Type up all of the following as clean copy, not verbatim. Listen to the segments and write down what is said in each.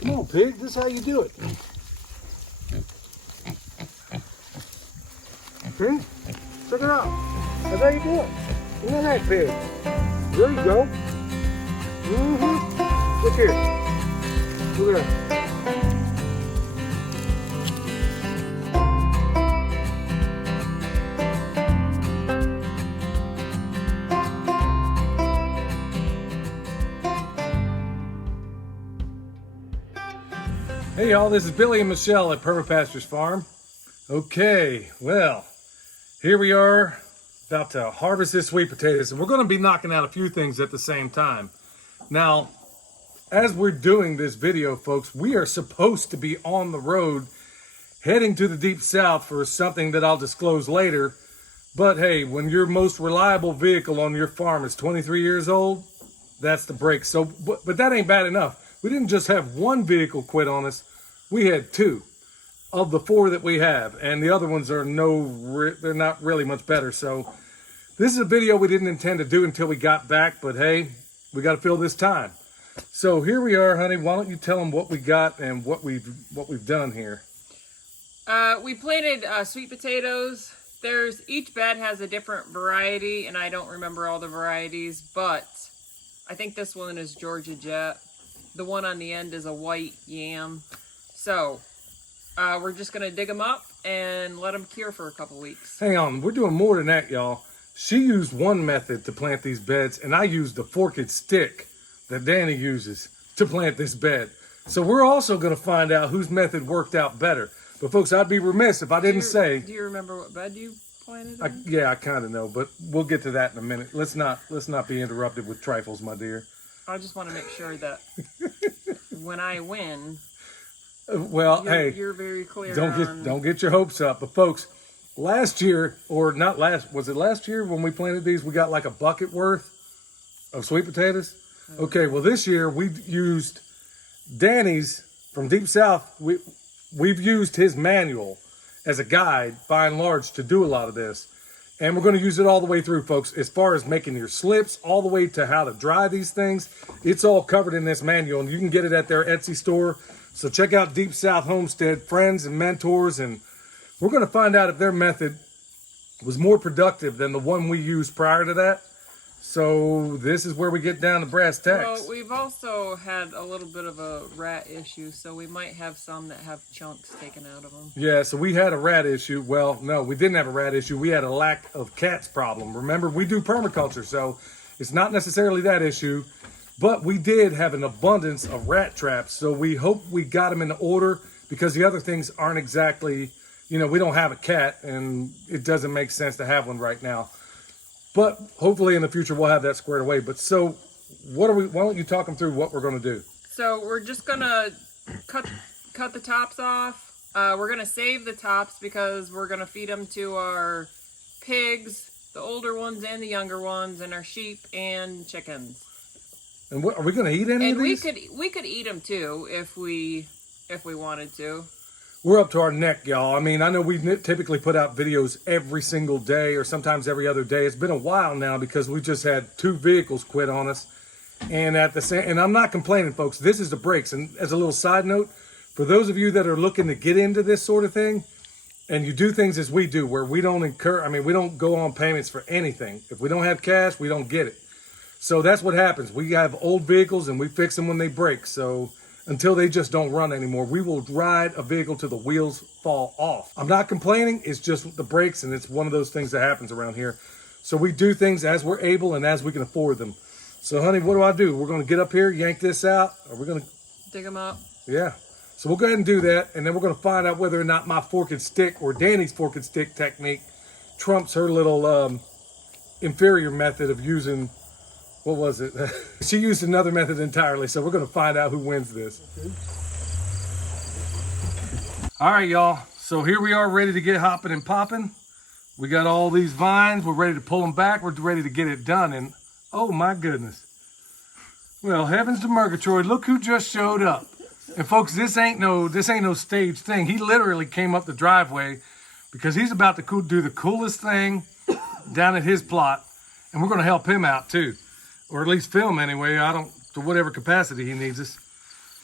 Come on, pig. This is how you do it. See? Check it out. That's how you do it. Look at that pig. There you go. Look here. Look at that. Hey y'all, this is Billy and Michelle at Perma Pastures Farm. Okay, well, here we are about to harvest this sweet potatoes, and we're going to be knocking out a few things at the same time. Now, as we're doing this video, folks, we are supposed to be on the road heading to the deep south for something that I'll disclose later. But hey, when your most reliable vehicle on your farm is 23 years old, that's the break. So, but that ain't bad enough. We didn't just have one vehicle quit on us. We had two of the four that we have, and the other ones are they're not really much better. So this is a video we didn't intend to do until we got back, but hey, we got to fill this time. So here we are, honey. Why don't you tell them what we got and what we've done here? We planted sweet potatoes. Each bed has a different variety, and I don't remember all the varieties, but I think this one is Georgia Jet. The one on the end is a white yam. So we're just going to dig them up and let them cure for a couple weeks. Hang on, we're doing more than that, y'all. She used one method to plant these beds, and I used the forked stick that Danny uses to plant this bed. So we're also going to find out whose method worked out better. But folks, I'd be remiss if I didn't say... Do you remember what bed you planted in? Yeah, I kind of know, but we'll get to that in a minute. Let's not be interrupted with trifles, my dear. I just want to make sure that when I win, you're very clear. Don't get your hopes up. But folks, last year, or not last, was it last year when we planted these? We got like a bucket worth of sweet potatoes. Okay, well this year we used Danny's from Deep South. We've used his manual as a guide, by and large, to do a lot of this. And we're going to use it all the way through, folks. As far as making your slips, all the way to how to dry these things, it's all covered in this manual. And you can get it at their Etsy store. So check out Deep South Homestead, friends and mentors. And we're going to find out if their method was more productive than the one we used prior to that. So this is where we get down to brass tacks. Well, we've also had a little bit of a rat issue, so we might have some that have chunks taken out of them. Yeah, so we had a rat issue. Well, no, we didn't have a rat issue. We had a lack of cats problem. Remember, we do permaculture, so it's not necessarily that issue. But we did have an abundance of rat traps, so we hope we got them in order, because the other things aren't exactly, we don't have a cat, and it doesn't make sense to have one right now. But hopefully in the future we'll have that squared away. But so why don't you talk them through what we're going to do? So we're just going to cut the tops off. We're going to save the tops because we're going to feed them to our pigs, the older ones and the younger ones, and our sheep and chickens. And what, are we going to eat any of these? We could eat them too if we wanted to. We're up to our neck, y'all. I mean, I know we typically put out videos every single day or sometimes every other day. It's been a while now because we just had two vehicles quit on us. And and I'm not complaining, folks. This is the breaks. And as a little side note, for those of you that are looking to get into this sort of thing, and you do things as we do, where we don't we don't go on payments for anything. If we don't have cash, we don't get it. So that's what happens. We have old vehicles and we fix them when they break. So until they just don't run anymore, we will ride a vehicle till the wheels fall off. I'm not complaining, it's just the brakes, and it's one of those things that happens around here. So we do things as we're able and as we can afford them. So honey, what do? We're gonna get up here, yank this out, or we're gonna... Dig them up. Yeah. So we'll go ahead and do that, and then we're gonna find out whether or not my forked stick or Danny's forked stick technique trumps her little inferior method of using... What was it? She used another method entirely, so we're going to find out who wins this. All right, y'all. So here we are ready to get hopping and popping. We got all these vines. We're ready to pull them back. We're ready to get it done. And oh my goodness. Well, heavens to Murgatroyd, look who just showed up. And folks, this ain't no staged thing. He literally came up the driveway because he's about to do the coolest thing down at his plot. And we're going to help him out too. Or at least film anyway. To whatever capacity he needs us.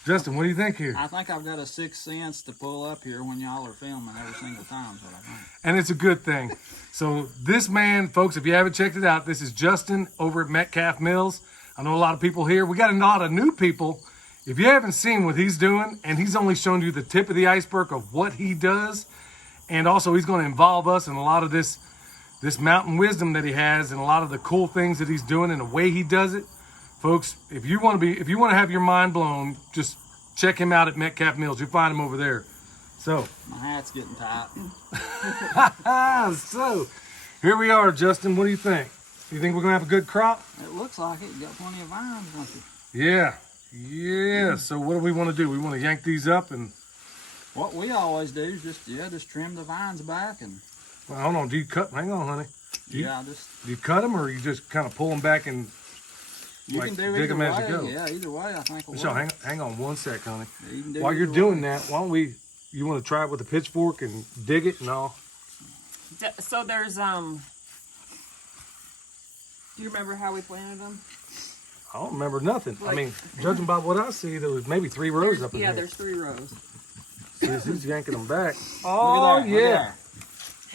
Justin, what do you think here? I think I've got a sixth sense to pull up here when y'all are filming every single time. Is what I think. And it's a good thing. So this man, folks, if you haven't checked it out, this is Justin over at Metcalf Mills. I know a lot of people here. We got a lot of new people. If you haven't seen what he's doing, and he's only shown you the tip of the iceberg of what he does, and also he's going to involve us in a lot of this mountain wisdom that he has, and a lot of the cool things that he's doing and the way he does it. Folks, if you want to have your mind blown, just check him out at Metcalf Mills. You'll find him over there. So, My hat's getting tight. so here we are, Justin. What do you think? You think we're gonna have a good crop? It looks like it. You got plenty of vines, don't you? Yeah. So what do we want to do? We want to yank these up and. What we always do is just trim the vines back and. Well, hold on. Do you cut? Hang on, honey. Do you cut them, or you just kind of pull them back and you like can do dig them either as way. you go? Yeah, either way, I think. Michelle, hang on one sec, honey. You can do While you're either doing way. that, why don't we? You want to try it with a pitchfork and dig it and all? So there's do you remember how we planted them? I don't remember nothing. I mean, judging by what I see, there was maybe 3 rows up in Yeah, here. there's 3 rows. He's yanking them back. Look Oh at that, yeah!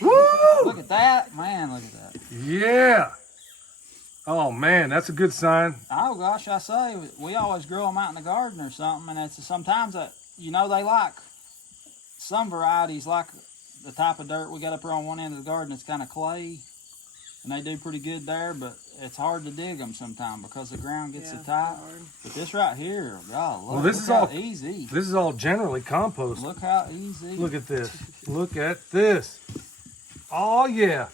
Look Woo! at that. Look at that, man! Look at that. Yeah. Oh man, that's a good sign. Oh gosh, I say we always grow them out in the garden or something, and it's sometimes that they like some varieties like the type of dirt we got up here on one end of the garden. It's kind of clay, and they do pretty good there, but it's hard to dig them sometimes because the ground gets so tight. But this right here, God, look, This is all easy. This is all generally compost. Look how easy. Look at this. Look at this. Oh yeah.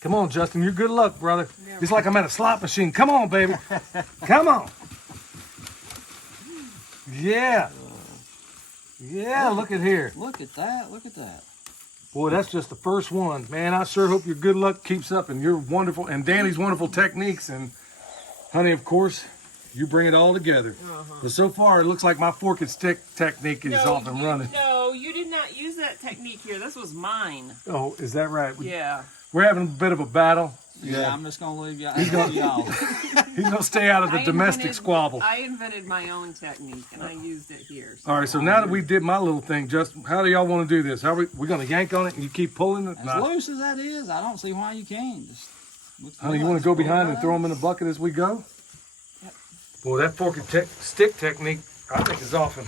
Come on, Justin. You're good luck, brother. It's like I'm at a slot machine. Come on, baby. Come on. Yeah. Yeah, look at here. Look at that. Look at that. Boy, that's just the first one. Man, I sure hope your good luck keeps up and your wonderful, and Danny's wonderful techniques. And honey, of course, you bring it all together. But so far, it looks like my fork and stick technique is off and running. No, you did not use that technique here. This was mine. Oh, is that right? Yeah. We're having a bit of a battle. Yeah, I'm just gonna leave y'all. He's y'all. He's gonna stay out of the domestic squabble. I invented my own technique, and I used it here. So. All right, so now that we did my little thing, Justin, how do y'all want to do this? How we gonna yank on it and you keep pulling it? As loose as that is, I don't see why you can't. Honey, you want to go behind and throw them in the bucket as we go? Yep. Boy, that fork and stick technique, I think, is often.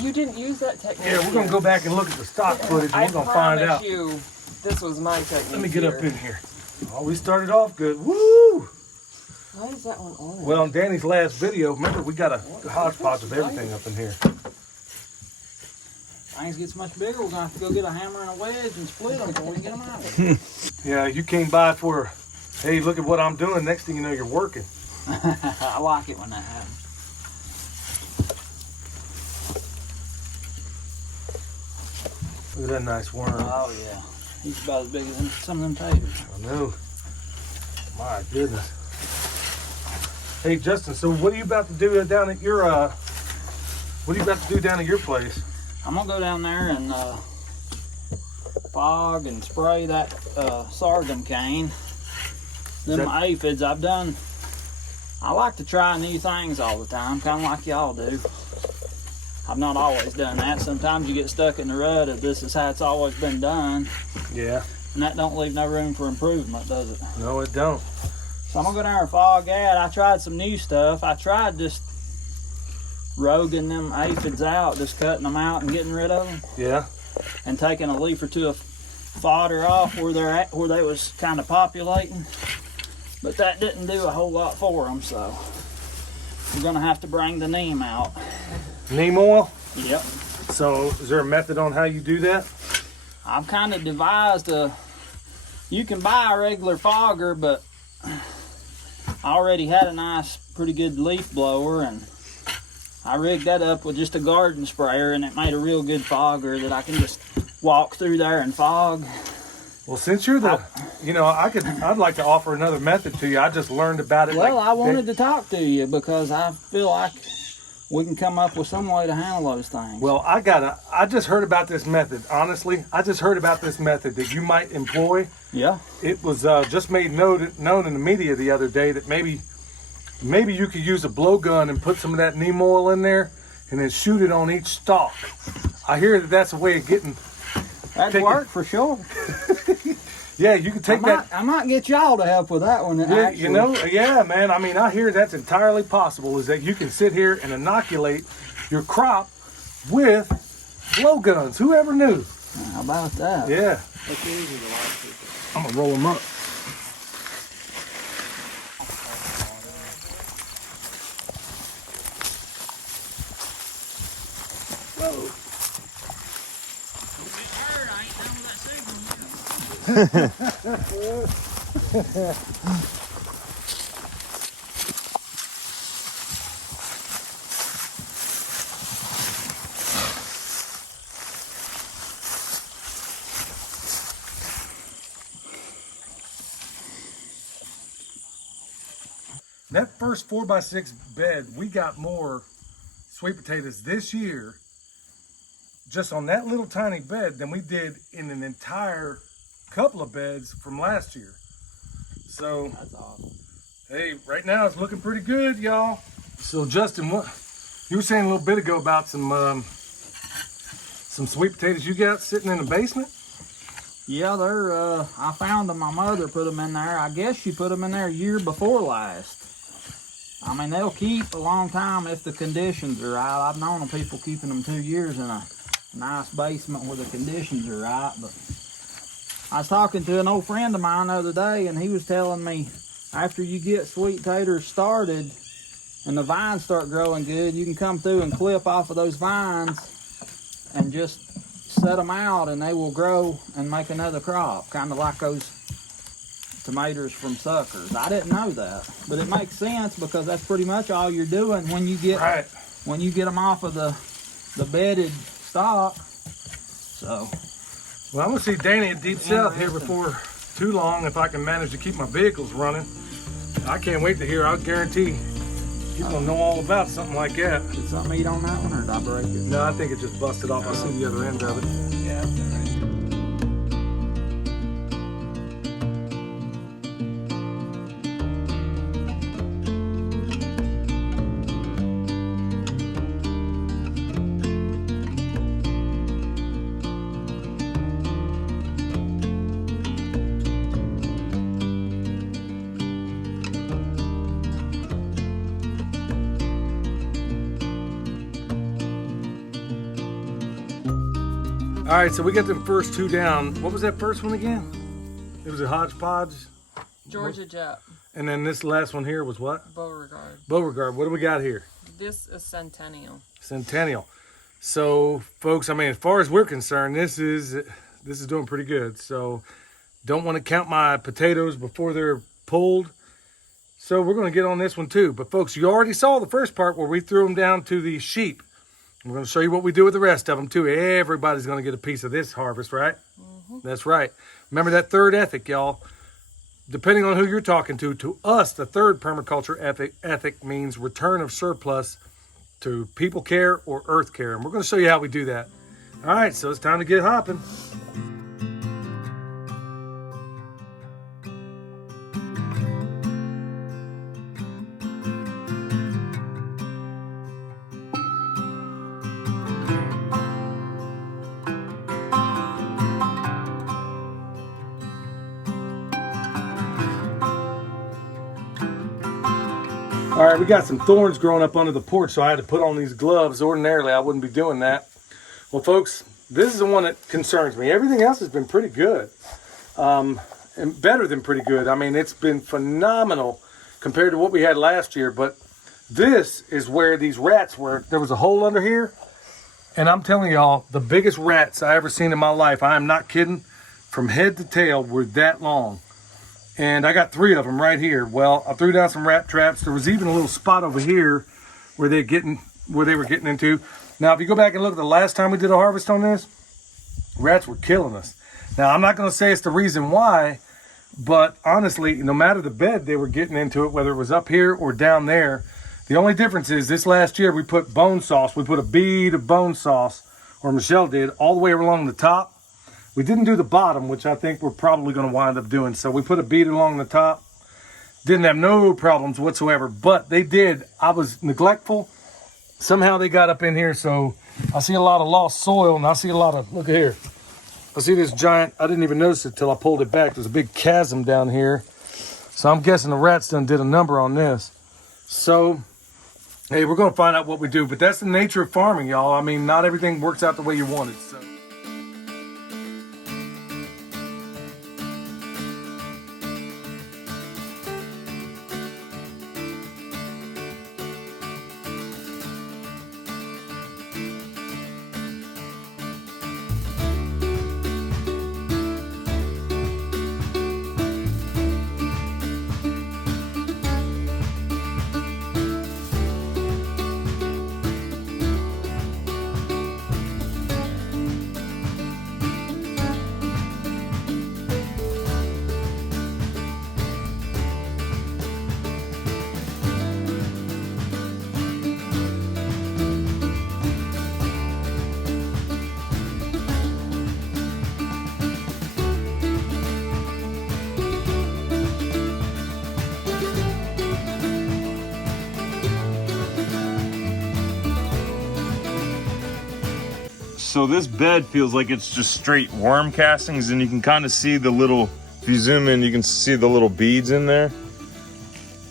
You didn't use that technique. Yeah, we're gonna go back and look at the stock footage, and we're gonna find out. I promise you, this was my technique. Let me get up in here. Oh, we started off good. Woo! Why is that one orange? Well, on Danny's last video, remember we got a hodgepodge of everything up in here. Things gets much bigger, we're gonna have to go get a hammer and a wedge and split them before we get them out. Yeah, you came by for, hey, look at what I'm doing. Next thing you know, you're working. I like it when that happens. Look at that nice worm. Oh yeah, he's about as big as some of them taters. I know. My goodness. Hey Justin, so what are you about to do down at your place? I'm gonna go down there and fog and spray that sorghum cane. Them aphids I've done. I like to try new things all the time, kind of like y'all do. I've not always done that. Sometimes you get stuck in the rut of this is how it's always been done. Yeah. And that don't leave no room for improvement, does it? No, it don't. So I'm gonna go down there and fog that. I tried some new stuff. I tried just roguing them aphids out, just cutting them out and getting rid of them. Yeah. And taking a leaf or two of fodder off where they're at, where they was kind of populating. But that didn't do a whole lot for them, so we're gonna have to bring the neem out. Neem oil? Yep. So is there a method on how you do that? I've kind of devised you can buy a regular fogger, but I already had a nice, pretty good leaf blower, and I rigged that up with just a garden sprayer, and it made a real good fogger that I can just walk through there and fog. Well, since you're I'd like to offer another method to you. I just learned about it. Well, I wanted to talk to you because I feel like we can come up with some way to handle those things. Well, I just heard about this method. Honestly, I just heard about this method that you might employ. Yeah. It was just made known in the media the other day that maybe you could use a blowgun and put some of that neem oil in there and then shoot it on each stalk. I hear that that's a way of getting. That'd work for sure. Yeah, you can take that. I might get y'all to help with that one. Yeah, you know, yeah, man. I mean, I hear that's entirely possible. Is that you can sit here and inoculate your crop with blowguns? Whoever knew? How about that? Yeah. That's easy to like people. I'm gonna roll them up. Whoa. That first 4x6 bed, we got more sweet potatoes this year just on that little tiny bed than we did in an entire couple of beds from last year. So That's awesome. hey, right now it's looking pretty good, y'all. So Justin, what you were saying a little bit ago about some sweet potatoes you got sitting in the basement? Yeah, they're. I found them. My mother put them in there. I guess she put them in there year before last. I mean, they'll keep a long time if the conditions are right. I've known of people keeping them 2 years in a nice basement where the conditions are right. But I was talking to an old friend of mine the other day, and he was telling me after you get sweet taters started and the vines start growing good, you can come through and clip off of those vines and just set them out, and they will grow and make another crop, kind of like those tomatoes from suckers. I didn't know that, but it makes sense because that's pretty much all you're doing when you get when you get them off of the bedded stock. So, well, I'm gonna see Danny at Deep South here before too long if I can manage to keep my vehicles running. I can't wait to hear. I'll guarantee he's gonna know all about something like that. did something eat on that one, or did I break it? No, I think it just busted off. I see the other end of it. Yeah. All right, so we got the first two down. What was that first one again? It was a hodgepodge. Georgia Jet, And then this last one here was what? Beauregard. Beauregard. What do we got here? This is Centennial. Centennial. So, folks, I mean, as far as we're concerned, this is doing pretty good. So, don't want to count my potatoes before they're pulled. So, we're going to get on this one too. But, folks, you already saw the first part where we threw them down to the sheep. We're going to show you what we do with the rest of them too. Everybody's going to get a piece of this harvest, right? Mm-hmm. That's right. Remember that third ethic, y'all. Depending on who you're talking to us, the third permaculture ethic means return of surplus to people care or earth care. And we're going to show you how we do that. All right, so it's time to get hopping. All right, we got some thorns growing up under the porch, so I had to put on these gloves. Ordinarily, I wouldn't be doing that. Well, folks, this is the one that concerns me. Everything else has been pretty good, and better than pretty good. I mean, it's been phenomenal compared to what we had last year, but this is where these rats were. There was a hole under here, and I'm telling y'all, the biggest rats I ever seen in my life, I am not kidding, from head to tail were that long. And I got 3 of them right here. Well, I threw down some rat traps. There was even a little spot over here where they were getting into. Now, if you go back and look at the last time we did a harvest on this, rats were killing us. Now, I'm not going to say it's the reason why, but honestly, no matter the bed they were getting into it, whether it was up here or down there, the only difference is this last year we put bone sauce. We put a bead of bone sauce, or Michelle did, all the way along the top. We didn't do the bottom, which I think we're probably going to wind up doing. So we put a bead along the top. Didn't have no problems whatsoever, but they did. I was neglectful, somehow they got up in here. So I see a lot of lost soil, and I see a lot of, look at here. I see this giant, I didn't even notice it till I pulled it back. There's a big chasm down here. So I'm guessing the rats done did a number on this. So, hey, we're gonna find out what we do, but that's the nature of farming, y'all. I mean, not everything works out the way you want it, so. So this bed feels like it's just straight worm castings, and you can kind of see the little, if you zoom in, you can see the little beads in there.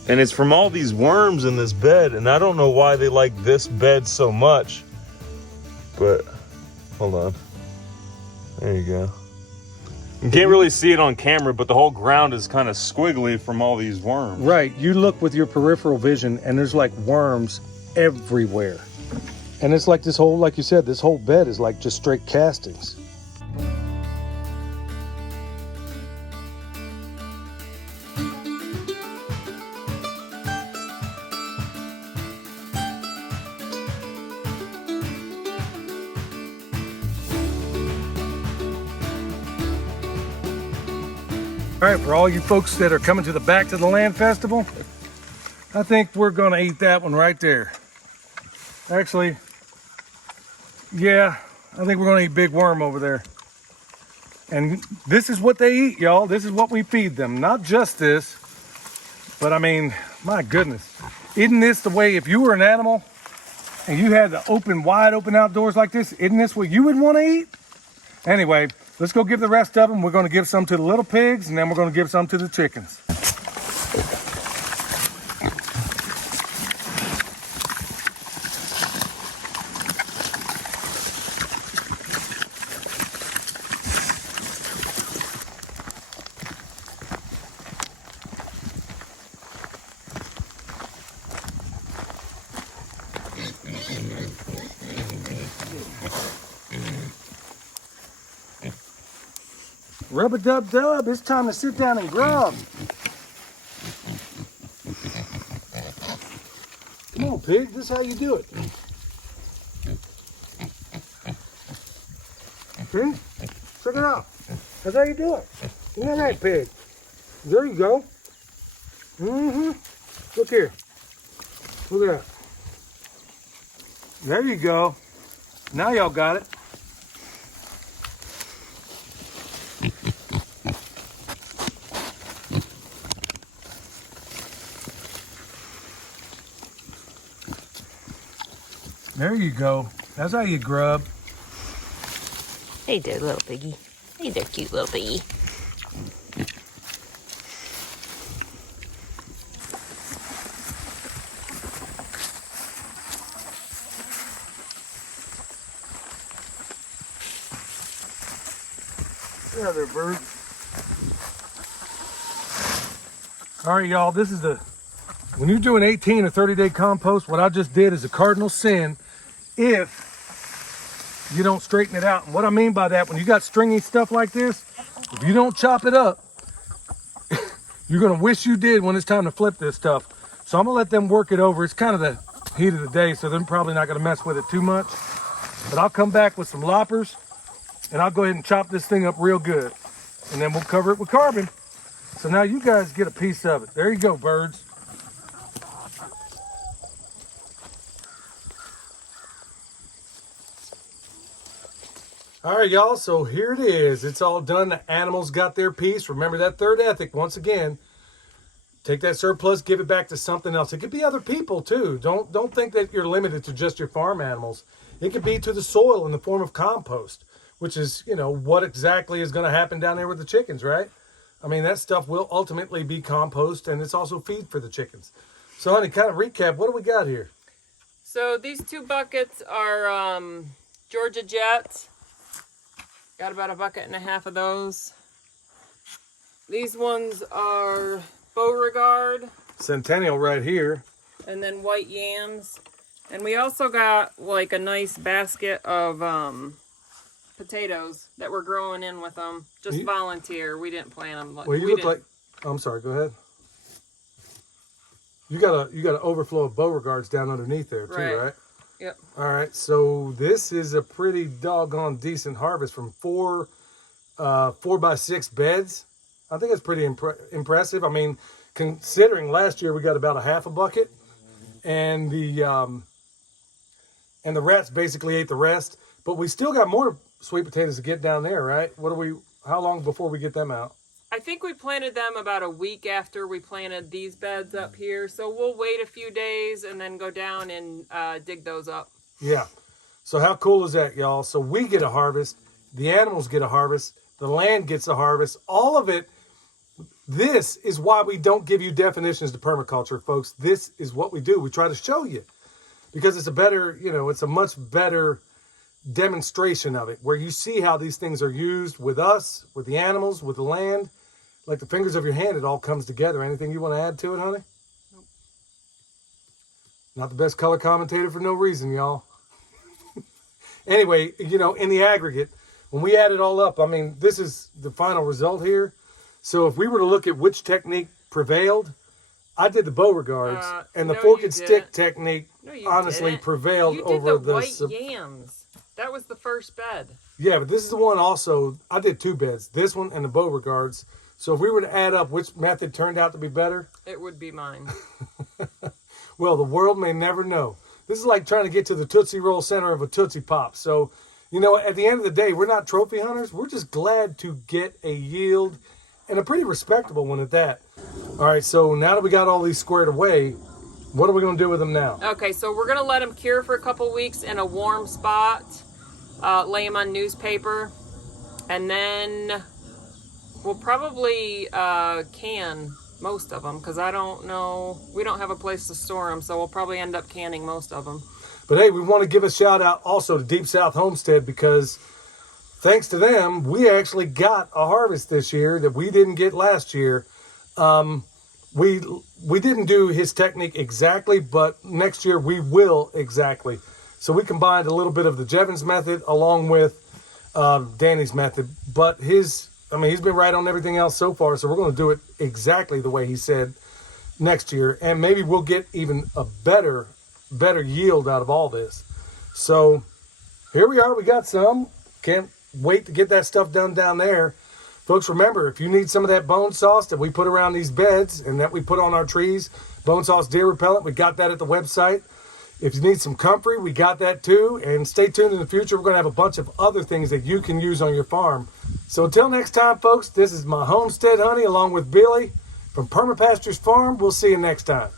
And it's from all these worms in this bed, and I don't know why they like this bed so much. But, hold on. There you go. You can't really see it on camera, but the whole ground is kind of squiggly from all these worms. Right, you look with your peripheral vision and there's like worms everywhere. And it's like this whole, like you said, this whole bed is like just straight castings. All right, for all you folks that are coming to the Back to the Land Festival, I think we're gonna eat that one right there. Actually, yeah, I think we're gonna eat big worm over there. And this is what they eat, y'all. This is what we feed them. Not just this, but I mean, my goodness. Isn't this the way, if you were an animal and you had the open, wide open outdoors like this, isn't this what you would want to eat? Anyway, let's go give the rest of them. We're gonna give some to the little pigs, and then we're gonna give some to the chickens. Rub-a-dub-dub, it's time to sit down and grub. Come on, pig, this is how you do it. See? Check it out. That's how you do it. Isn't that right, pig? There you go. Mm-hmm. Look here. Look at that. There you go. Now y'all got it. There you go. That's how you grub. Hey there, little piggy. Hey there, cute little piggy. There, there, bird. All right, y'all, this is when you're doing 18 or 30-day compost, what I just did is a cardinal sin if you don't straighten it out. And what I mean by that, when you got stringy stuff like this, if you don't chop it up, you're gonna wish you did when it's time to flip this stuff. So I'm gonna let them work it over. It's kind of the heat of the day, so they're probably not gonna mess with it too much. But I'll come back with some loppers and I'll go ahead and chop this thing up real good. And then we'll cover it with carbon. So now you guys get a piece of it. There you go, birds. All right, y'all, so here it is. It's all done. The animals got their piece. Remember that third ethic, once again, Take that surplus, give it back to something else. It could be other people too. Don't think that you're limited to just your farm animals. It could be to the soil in the form of compost, which is, you know, what exactly is going to happen down there with the chickens, right? I mean, that stuff will ultimately be compost, and it's also feed for the chickens. So, honey, kind of recap, what do we got here? So these 2 buckets are Georgia Jets. Got about 1.5 buckets of those. These ones are Beauregard. Centennial right here. And then white yams. And we also got like a nice basket of potatoes that we're growing in with them. Just volunteer. We didn't plant them. Well, you look like... I'm sorry, go ahead. You got an overflow of Beauregards down underneath there too, right? Yep. All right, so this is a pretty doggone decent harvest from 4 by 6 beds. I think it's pretty impressive. I mean, considering last year we got about 1/2 bucket, and the rats basically ate the rest. But we still got more sweet potatoes to get down there, right? How long before we get them out? I think we planted them about a week after we planted these beds up here. So we'll wait a few days and then go down and dig those up. Yeah. So how cool is that, y'all? So we get a harvest, the animals get a harvest, the land gets a harvest, all of it. This is why we don't give you definitions to permaculture, folks. This is what we do. We try to show you because it's a better, you know, it's a much better demonstration of it where you see how these things are used with us, with the animals, with the land. Like the fingers of your hand, it all comes together. Anything you want to add to it, honey? Nope. Not the best color commentator for no reason, y'all. Anyway, you know, in the aggregate, when we add it all up, I mean, this is the final result here. So if we were to look at which technique prevailed, I did the Beauregards, and the fork and stick technique honestly prevailed over the white yams. That was the first bed. Yeah, but this is the one also, I did 2 beds, this one and the Beauregards. So if we were to add up which method turned out to be better, it would be mine. Well, the world may never know. This is like trying to get to the Tootsie Roll center of a Tootsie Pop. So, you know, at the end of the day, we're not trophy hunters. We're just glad to get a yield, and a pretty respectable one at that. All right, so now that we got all these squared away, what are we going to do with them now? Okay, so we're going to let them cure for a couple weeks in a warm spot, lay them on newspaper, and then we'll probably can most of them because I don't know, we don't have a place to store them, so we'll probably end up canning most of them. But hey, we want to give a shout out also to Deep South Homestead because thanks to them, we actually got a harvest this year that we didn't get last year. We didn't do his technique exactly, but next year we will exactly. So we combined a little bit of the Jevons method along with Danny's method, but he's been right on everything else so far, so we're going to do it exactly the way he said next year, and maybe we'll get even a better yield out of all this. So here we are, we got some. Can't wait to get that stuff done down there. Folks, remember, if you need some of that bone sauce that we put around these beds and that we put on our trees, bone sauce deer repellent, we got that at the website. If you need some comfrey, we got that too. And stay tuned in the future. We're going to have a bunch of other things that you can use on your farm. So until next time, folks, this is my homestead honey along with Billy from Perma Pastures Farm. We'll see you next time.